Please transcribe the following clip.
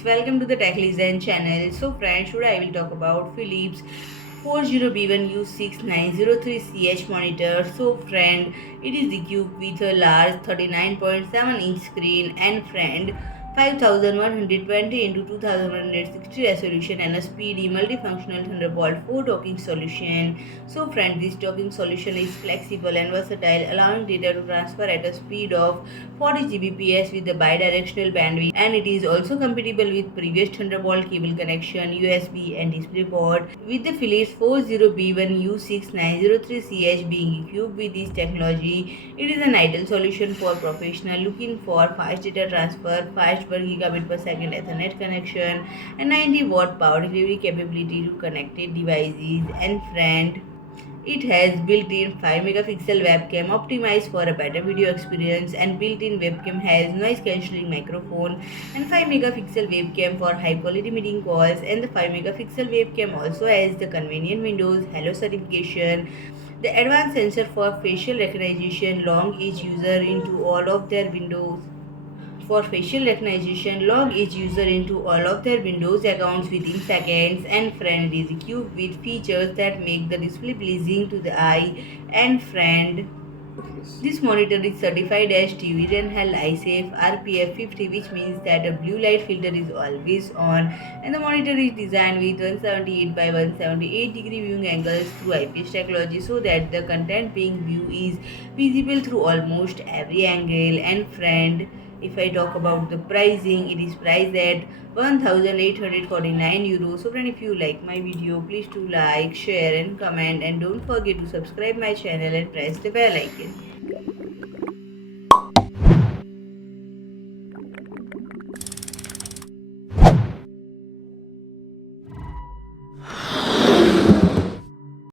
friends, welcome to the Tech Listen channel. So friends, today I will talk about Philips 40B1U6903CH monitor. So friend, it is equipped with a large 39.7-inch screen and friend 5120 into 2160 resolution and a speedy multifunctional Thunderbolt 4 docking solution. So friend, this docking solution is flexible and versatile, allowing data to transfer at a speed of 40 Gbps with a bidirectional bandwidth, and it is also compatible with previous Thunderbolt cable connection, USB and DisplayPort. With the Philips 40B1U6903CH being equipped with this technology, it is an ideal solution for professionals looking for fast data transfer, fast 1 gigabit per second Ethernet connection, and 90-watt power delivery capability to connected devices. And friend, it has built-in 5-megapixel webcam optimized for a better video experience, and built-in webcam has noise-cancelling microphone and 5-megapixel webcam for high-quality meeting calls, and the 5-megapixel webcam also has the convenient Windows Hello certification. The advanced sensor for facial recognition log each user into all of their windows for facial recognition, log each user into all of their Windows accounts within seconds, and friend, is equipped with features that make the display pleasing to the eye. And friend, this monitor is certified as TUV Rheinland Eyesafe RPF 50, which means that a blue light filter is always on, and the monitor is designed with 178 by 178 degree viewing angles through IPS Technology, so that the content being viewed is visible through almost every angle. And friend, if I talk about the pricing, it is priced at 1849 euros. So friend, if you like my video, please do like, share and comment, and don't forget to subscribe my channel and press the bell icon.